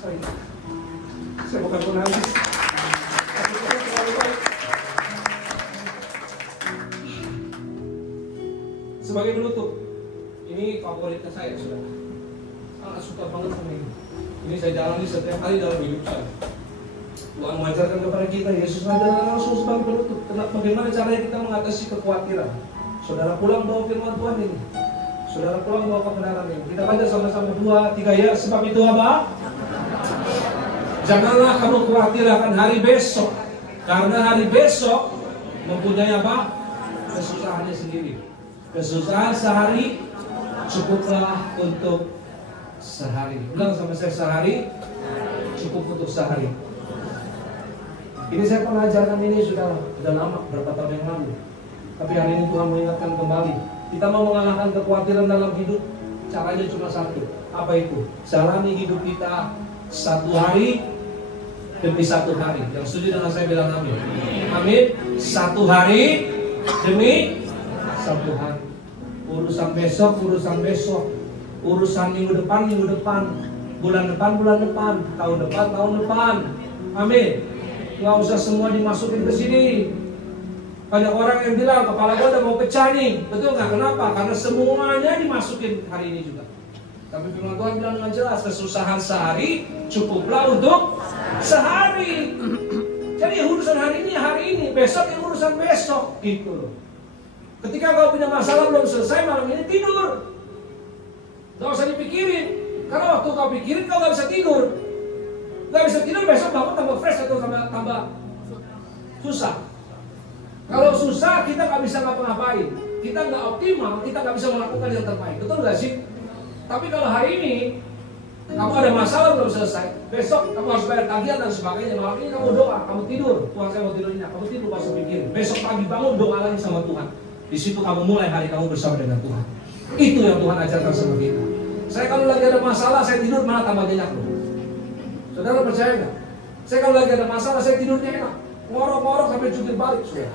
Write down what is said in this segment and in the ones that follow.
Saya bukan penangis. Sebagai penutup, ini favoritnya saya, saudara. Sangat suka banget sama ini. Ini saya jalani setiap hari dalam hidup saya. Tuhan mengajarkan kepada kita, Yesus mengajarkan langsung sebagai penutup. Bagaimana caranya kita mengatasi kekhawatiran. Saudara pulang bawa firman Tuhan ini. Saudara pulang bawa kebenaran ini. Kita baca sama-sama 2, 3 ya. Sebab itu apa? Janganlah kamu khawatir akan hari besok. Karena hari besok mempunyai apa? Kesusahannya sendiri. Kesusahan sehari cukuplah untuk sehari. Ulang sama saya, sehari cukup untuk sehari. Ini saya pernah ajarkan ini sudah lama, berapa tahun yang lalu. Tapi hari ini Tuhan mengingatkan kembali. Kita mau mengalahkan kekhawatiran dalam hidup, caranya cuma satu. Apa itu? Jalani hidup kita satu hari demi satu hari. Yang setuju dengan saya bilang amin. Amin. Satu hari demi satu hari. Urusan besok, urusan besok. Urusan minggu depan, bulan depan, tahun depan. Amin. Nggak usah semua dimasukin ke sini. Banyak orang yang bilang kepala gua udah mau pecah nih. Betul nggak? Kenapa? Karena semuanya dimasukin hari ini juga. Tapi firman Tuhan bilang dengan jelas, kesusahan sehari cukuplah untuk sehari. Jadi urusan hari ini, besok yang urusan besok, gitu loh. Ketika kau punya masalah belum selesai, malam ini tidur. Gak usah dipikirin. Karena waktu kau pikirin, kau gak bisa tidur. Gak bisa tidur, besok bangun tambah fresh atau tambah susah. Kalau susah, kita gak bisa ngapa-ngapain. Kita gak optimal, kita gak bisa melakukan yang terbaik. Betul gak sih? Tapi kalau hari ini kamu ada masalah belum selesai, besok kamu harus bayar tagihan dan sebagainya. Malam ini kamu doa, kamu tidur. Tuhan, saya mau tidurnya. Kamu tidur, gak usah pikirin. Besok pagi bangun, doa lagi sama Tuhan. Di situ kamu mulai hari kamu bersama dengan Tuhan. Itu yang Tuhan ajarkan sama kita. Saya kalau lagi ada masalah, saya tidur malah tambah nyenyak loh. Saudara percaya nggak? Saya kalau lagi ada masalah, saya tidurnya enak. Ngorok-ngorok sampai jungkir balik, saudara.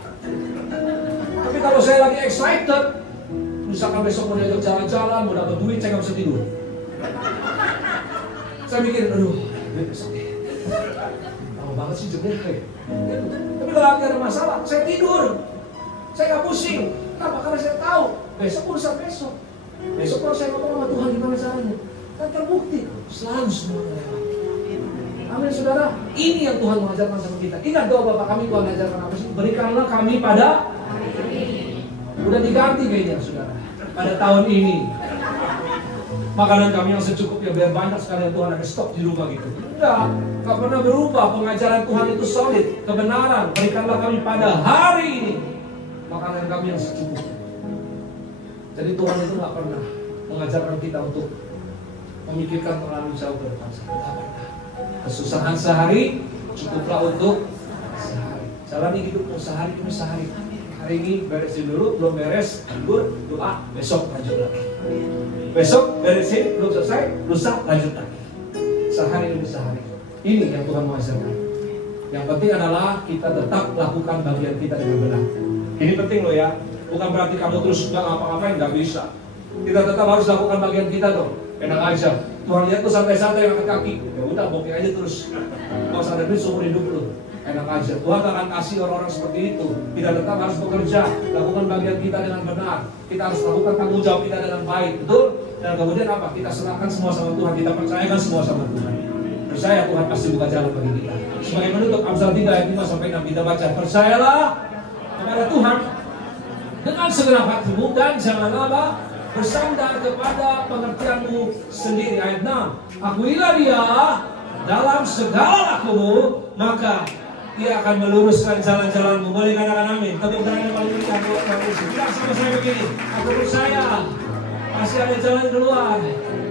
Tapi kalau saya lagi excited, misalkan besok mau diajak jalan-jalan, mau dapat duit, saya nggak bisa tidur. Saya mikir, aduh, duit besok deh. Lama banget sih jemput kayak. Tapi kalau lagi ada masalah, saya tidur. Saya nggak pusing. Kenapa? Karena saya tahu besok urusan besok. Besok kalau saya ngomong sama Tuhan gimana caranya? Kan terbukti selalu semua lewat. Amin saudara. Ini yang Tuhan mengajarkan sama kita. Ingat doa Bapak kami, Tuhan ajarkan apa sih? Berikanlah kami pada udah diganti kayaknya saudara. Pada tahun ini makanan kami yang secukupnya, biar banyak sekali yang Tuhan ada stok di rumah gitu. Enggak pernah berubah. Pengajaran Tuhan itu solid, kebenaran. Berikanlah kami pada hari ini makanan kami yang secukupnya. Jadi Tuhan itu gak pernah mengajarkan kita untuk memikirkan terlalu jauh ke depan. Gak pernah. Kesusahan sehari cukuplah untuk sehari. Jalani hidupmu sehari demi sehari. Hari ini beresin dulu, belum beres, anggur, doa, besok lanjut lagi. Besok beresin, belum selesai, lusa lanjut lagi. Sehari demi sehari. Ini yang Tuhan mengajarkan. Yang penting adalah kita tetap lakukan bagian kita dengan benar. Ini penting loh ya. Bukan berarti kamu terus gak ngapa-ngapain, gak bisa. Kita tetap harus lakukan bagian kita dong. Enak aja. Tuhan lihat tuh santai-santai angkat kaki. Ya udah, bokeh aja terus. Gak usah ada duit seumur hidup lu. Enak aja. Tuhan gak akan kasih orang-orang seperti itu. Kita tetap harus bekerja, lakukan bagian kita dengan benar. Kita harus lakukan tanggung jawab kita dengan baik, betul? Dan kemudian apa? Kita serahkan semua sama Tuhan. Kita percayakan semua sama Tuhan. Percaya Tuhan pasti buka jalan bagi kita. Sebagai penutup, Amsal 3 ayat 5-6 kita baca. Percayalah kepada Tuhan dengan segenap hatimu dan janganlah bersandar kepada pengertianmu sendiri. Ayat 6. Akuilah dia dalam segala lakumu, maka dia akan meluruskan jalan-jalanmu. Boleh katakan amin. Tepuk tangan yang paling tinggi. Bilang sama saya begini. Aku percaya pasti ada jalan keluar.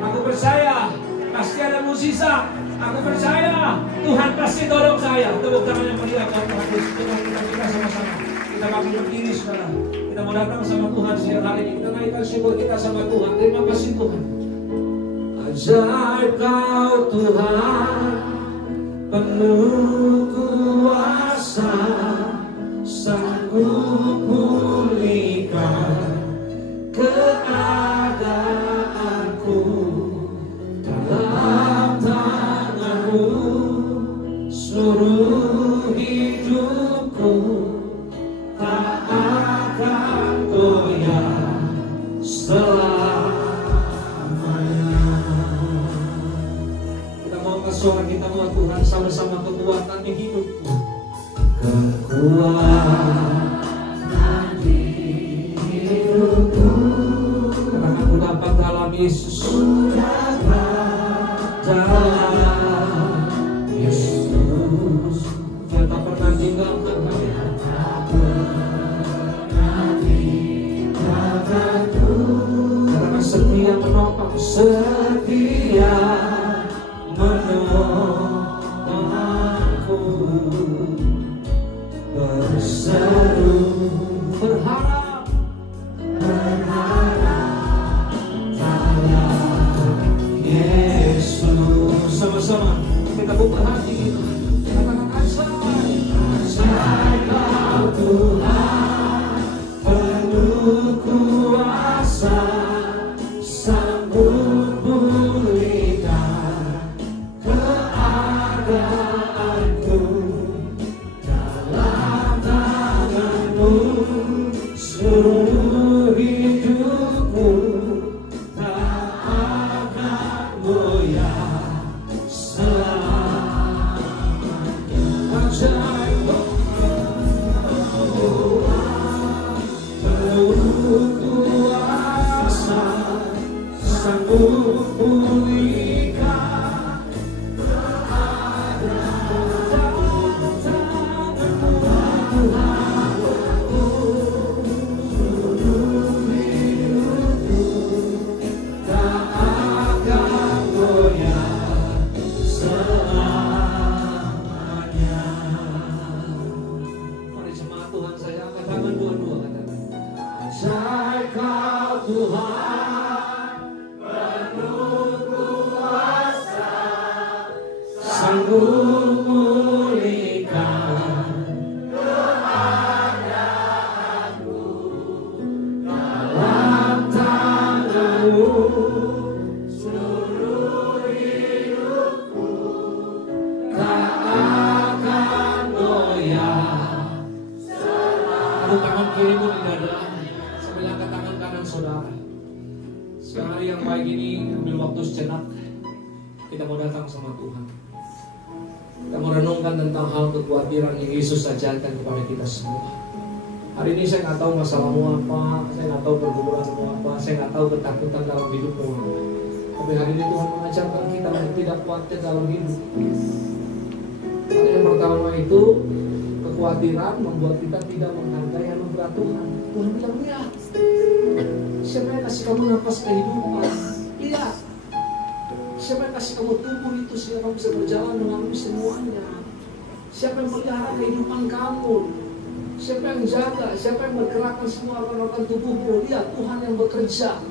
Aku percaya pasti ada mukjizat. Aku percaya Tuhan pasti tolong saya. Tepuk tangan yang paling tinggi. Kita sama-sama. Kita akan berdiri saudara. Kita mau datang sama Tuhan siang hari ini. Kita naikkan syukur kita sama Tuhan. Terima kasih Tuhan. Ajaib kau Tuhan, penuh kuasa, sanggup pulihkan keadaanku dalam tangan-Mu. suara kita buat Tuhan sama-sama. Kekuatan di hidupku, kekuatan di hidupku, karena aku dapat dalam Yesus, dalam Yesus. Dia tak pernah tinggalkan kami, karena setia menopang, setia menopangku. Berseru, berharap dalam Yesus. Sama-sama kita buka hati kita, katakan ajaib Kau Tuhan, penuh kuasa, sanggup pulihkan keadaanku. Dalam tangan-Mu seluruh hidupku tak akan goyah selamanya. Ajaib penuh kuasa, sanggup pulihkan tangan kirimu di dada sambil angkat tangan kanan saudara. Sekarang hari yang baik ini, ambil waktu sejenak, kita mau datang sama Tuhan. Kita mau renungkan tentang hal kekhawatiran yang Yesus ajarkan kepada kita semua. Hari ini saya nggak tahu masalahmu apa, saya nggak tahu pergumulanmu apa, saya nggak tahu ketakutan dalam hidupmu apa. Tapi hari ini Tuhan mengajarkan kita untuk tidak khawatir dalam hidup. Hal yang pertama itu, kekhawatiran membuat kita tidak menghargai anugerah Tuhan. Tuhan bilang, lihat, siapa yang kasih kamu nafas kehidupan? Lihat, siapa yang kasih kamu tubuh itu sehingga kamu bisa berjalan melalui semuanya? Siapa yang melihara kehidupan kamu? Siapa yang jaga? Siapa yang bergerakkan semua organ-organ tubuhmu? Lihat, Tuhan yang bekerja.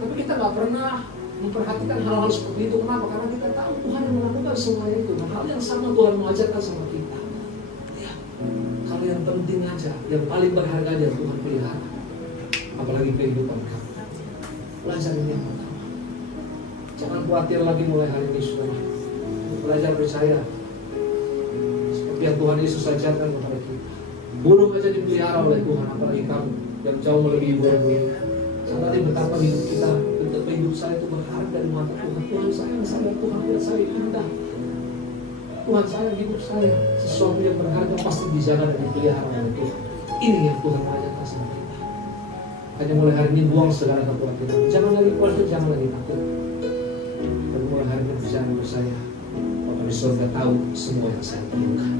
Tapi kita nggak pernah memperhatikan hal-hal seperti itu. Kenapa? Karena kita tahu Tuhan yang melakukan semua itu. Nah, hal yang sama Tuhan mengajarkan sama kita. Hal yang penting aja, yang paling berharga dia Tuhan pelihara, apalagi kehidupan kamu. Belajar ini yang pertama. Jangan khawatir lagi mulai hari ini, saudara. Belajar percaya seperti yang Tuhan Yesus ajarkan kepada kita. Burung aja dipelihara oleh Tuhan, apalagi kamu yang jauh melebihi burung. Sadari betapa hidup kita, betapa hidup saya itu berharga di mata Tuhan. Tuhan sayang saya, Tuhan lihat saya indah. Tuhan sayang hidup saya. Sesuatu yang berharga pasti dijaga dan dipelihara oleh Tuhan. Ini yang Tuhan ajarkan sama kita. Hanya mulai hari ini buang segala kekhawatiran. Jangan lagi khawatir, jangan lagi takut. Dan mulai hari ini berjalan bersaya. Bapak di surga tahu semua yang saya perlukan.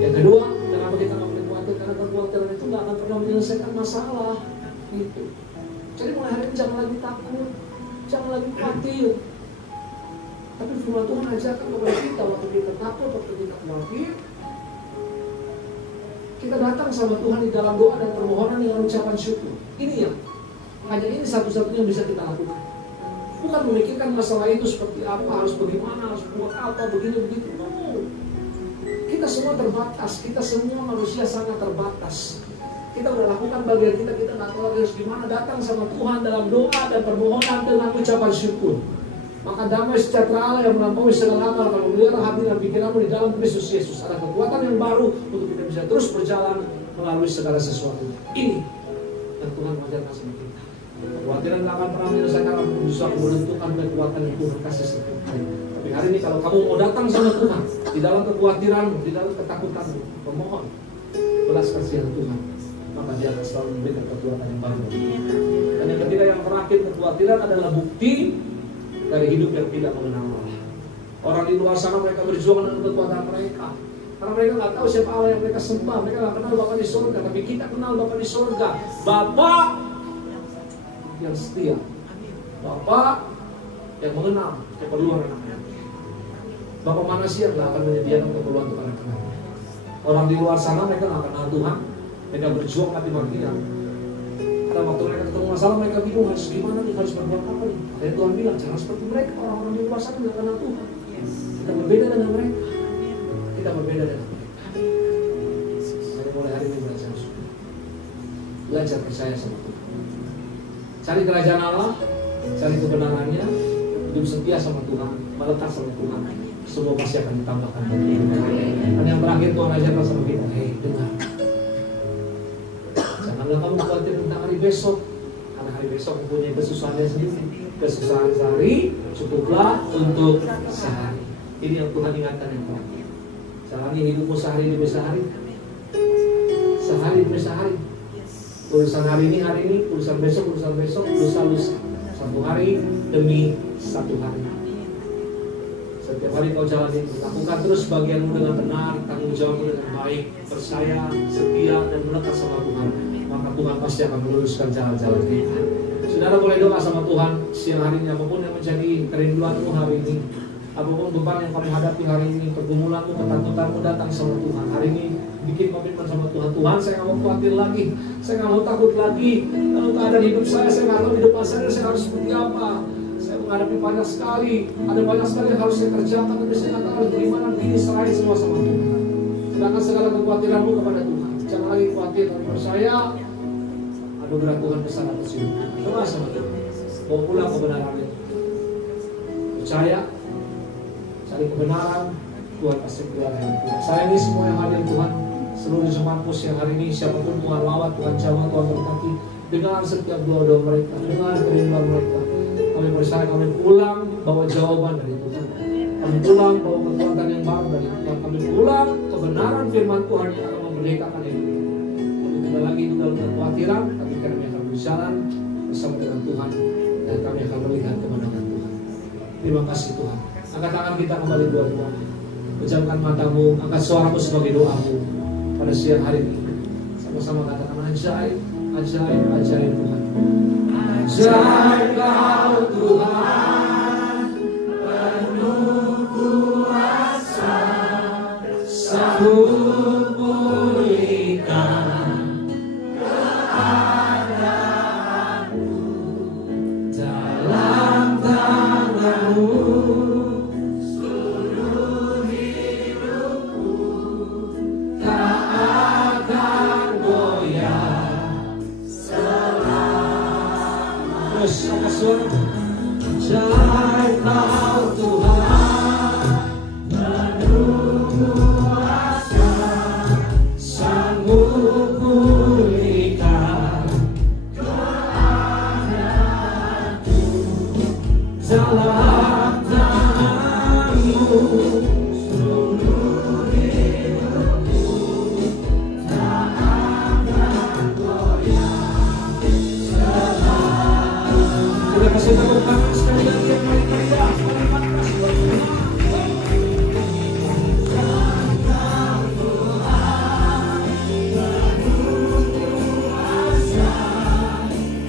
Yang kedua, kenapa kita nggak boleh khawatir? Karena kekhawatiran itu nggak akan pernah menyelesaikan masalah. Gitu. Jadi mulai hari ini jangan lagi takut, jangan lagi khawatir. Tapi firman Tuhan ajarkan kepada kita, waktu kita takut, waktu kita khawatir, kita datang sama Tuhan di dalam doa dan permohonan dengan ucapan syukur. Ini yang hanya ini satu-satunya yang bisa kita lakukan. Bukan memikirkan masalah itu seperti apa, harus bagaimana, harus buat apa, begini begitu. Kita semua terbatas, kita semua manusia sangat terbatas. Kita udah lakukan bagian kita, kita nggak tahu harus gimana. Datang sama Tuhan dalam doa dan permohonan dengan ucapan syukur. Maka damai sejahtera Allah yang melampaui segala akal akan memelihara hati dan pikiranmu di dalam Kristus Yesus. Ada kekuatan yang baru untuk kita bisa terus berjalan melalui segala sesuatu. Ini yang Tuhan mengajarkan sama kita. Kekhawatiran nggak akan pernah menyelesaikan apa pun, justru akan menentukan kekuatan yang Tuhan kasih setiap hari. Tapi hari ini kalau kamu mau datang sama Tuhan, di dalam kekhawatiranmu, di dalam ketakutanmu, memohon belas kasihan Tuhan, maka Dia akan selalu memberikan kekuatan yang baru. Dan yang ketiga, yang terakhir, kekhawatiran adalah bukti dari hidup yang tidak mengenal Allah. Orang di luar sana mereka berjuang dengan kekuatan mereka, karena mereka nggak tahu siapa Allah yang mereka sembah. Mereka nggak kenal Bapa di surga, tapi kita kenal Bapa di surga. Bapa yang setia, Bapa yang mengenal keperluan anak-anaknya. Bapa mana sih yang nggak akan menyediakan keperluan untuk anak-anaknya? Orang di luar sana mereka nggak kenal Tuhan, mereka berjuang mati-matian. Karena waktu mereka ketemu masalah, mereka bingung harus gimana nih, harus berbuat apa nih. Akhirnya Tuhan bilang, jangan seperti mereka, orang-orang di luar sana nggak kenal Tuhan. Kita berbeda dengan mereka. Kita berbeda dengan mereka. Saya mulai hari ini belajar percaya sama Tuhan. Cari kerajaan Allah, cari kebenarannya, hidup setia sama Tuhan, melekat sama Tuhan. Semua pasti akan ditambahkan. Dan yang terakhir Tuhan ajarkan sama kita, hei dengar, janganlah kamu khawatir tentang hari besok, karena hari besok mempunyai kesusahannya sendiri. Kesusahan sehari cukuplah untuk sehari. Ini yang Tuhan ingatkan yang terakhir. Jalani hidupmu sehari demi sehari, sehari demi sehari. Urusan hari ini, urusan besok, lusa. Satu hari demi satu hari. Setiap hari kau jalani, lakukan terus bagianmu dengan benar, tanggung jawabmu dengan baik, percaya, setia, dan melekat sama Tuhan. Maka Tuhan pasti akan meluruskan jalan-jalan kita. Saudara boleh doa sama Tuhan siang hari ini, apapun yang menjadi kerinduanmu hari ini, apapun beban yang kamu hadapi hari ini, pergumulanmu, ketakutanmu, datang sama Tuhan. Hari ini bikin komitmen sama Tuhan. Tuhan, saya nggak mau khawatir lagi, saya nggak mau takut lagi. Kalau keadaan hidup saya nggak tahu di depan saya harus seperti apa. Saya menghadapi banyak sekali, ada banyak sekali yang harus saya kerjakan, tapi saya nggak tahu harus bagaimana. Ini serahin semua sama Tuhan. Sedangkan segala kekhawatiranmu kepada Tuhan. Jangan lagi khawatir, tapi percaya anugerah Tuhan besar atas hidup. Doa sama Tuhan, bawa pulang kebenaran itu. Percaya, cari kebenaran, Tuhan pasti keluarkan Tuhan. Saya ini semua yang hadir Tuhan, seluruh jemaatmu siang hari ini, siapapun Tuhan lawat, Tuhan jawab, Tuhan berkati. Dengar setiap doa-doa mereka, dengar kerinduan mereka. Kami percaya, kami pulang bawa jawaban dari Tuhan. Kami pulang bawa kekuatan yang baru dari Tuhan. Kami pulang kebenaran firman Tuhan yang akan memerdekakan hidup. Kami tidak lagi di dalam kekhawatiran, tapi kami akan berjalan bersama dengan Tuhan, dan kami akan melihat kemenangan Tuhan. Terima kasih Tuhan. Angkat tangan kita kembali dua-dua. Pejamkan matamu, angkat suaramu sebagai doamu pada siang hari ini. Sama-sama katakan ajaib, ajaib, ajaib Tuhan. Ajaib Kau Tuhan, penuh kuasa, sanggup pulihkan keadaanku, dalam tangan-Mu seluruh hidupku tak akan goyah selama. Terus angkat suara. Ajaib Kau Tuhan, penuh kuasa, sanggup pulihkan keadaanku, dalam tangan-Mu seluruh hidupku tak akan goyah selama. Terima kasih tepuk tangan sekali lagi yang paling meriah, paling panas buat Tuhan.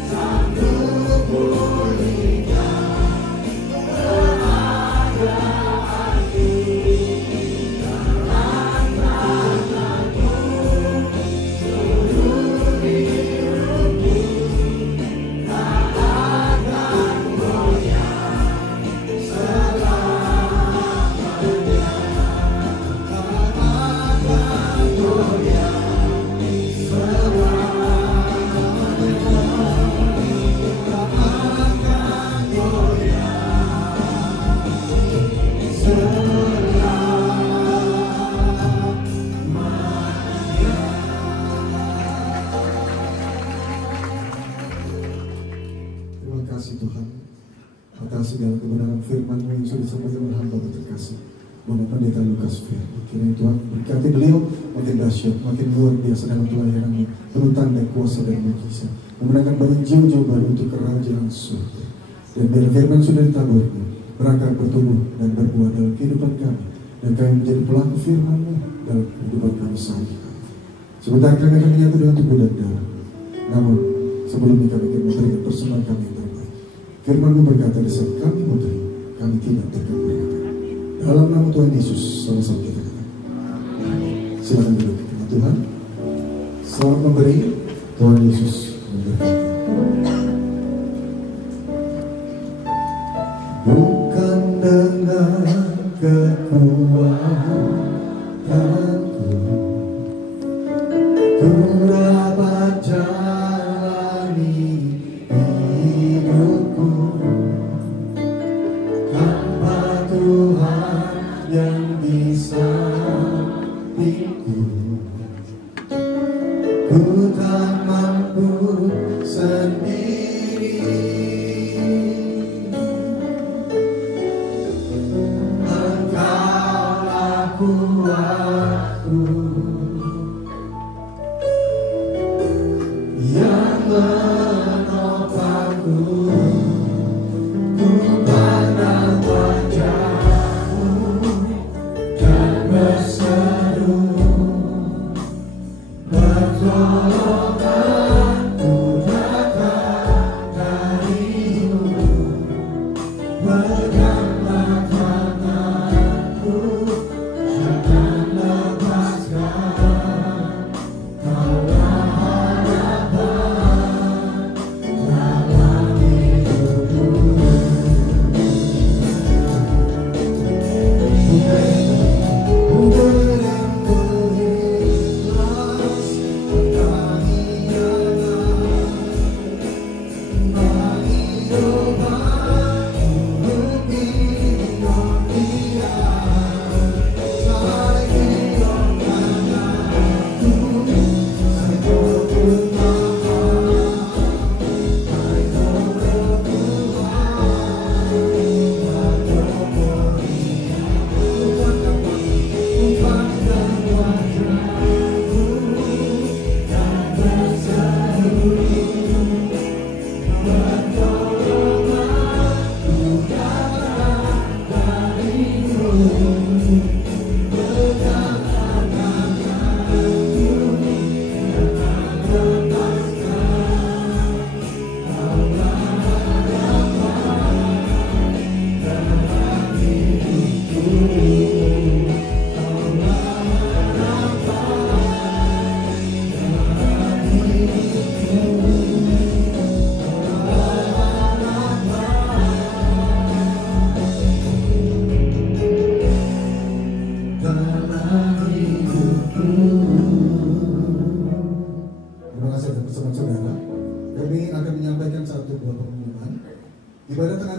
Sanggup pulihkan kasih dalam kebenaran firman-Mu yang sudah disampaikan oleh hamba terkasih Bapak Pendeta Lukas Ferry. Kiranya Tuhan berkati beliau makin dahsyat, makin luar biasa dalam pelayanannya, penuh tanda kuasa dan mujizat, memenangkan banyak jiwa-jiwa baru untuk kerajaan surga. Dan biar firman sudah ditaburkan, berakar, bertumbuh dan berbuah dalam kehidupan kami, dan kami menjadi pelaku firman-Mu dalam kehidupan kami sehari-hari. Sebentar kami akan menyatu dengan tubuh dan darah. Namun sebelumnya kami akan memberikan persembahan kami yang terbaik. Firman-Mu berkata, di saat kami memberi, kami tidak terkabur. Dalam nama Tuhan Yesus, sama-sama kita katakan. Silakan duduk dengan Tuhan. Selamat memberi. Tuhan Yesus memberkati. Bukan dengan kekuatanku ku dapat jalani hidupku tanpa Tuhan yang di sampingku. Ku tak mampu sendiri, Engkaulah kuatku yang menopangku. Ku pandang wajah-Mu dan berseru, pertolonganku datang dari-Mu. Peganglah tanganku, jangan lepaskan. Kaulah harapan dalam hidupku. Terima kasih atas persembahan saudara. Kami akan menyampaikan satu buah pengumuman. Ibadah tengah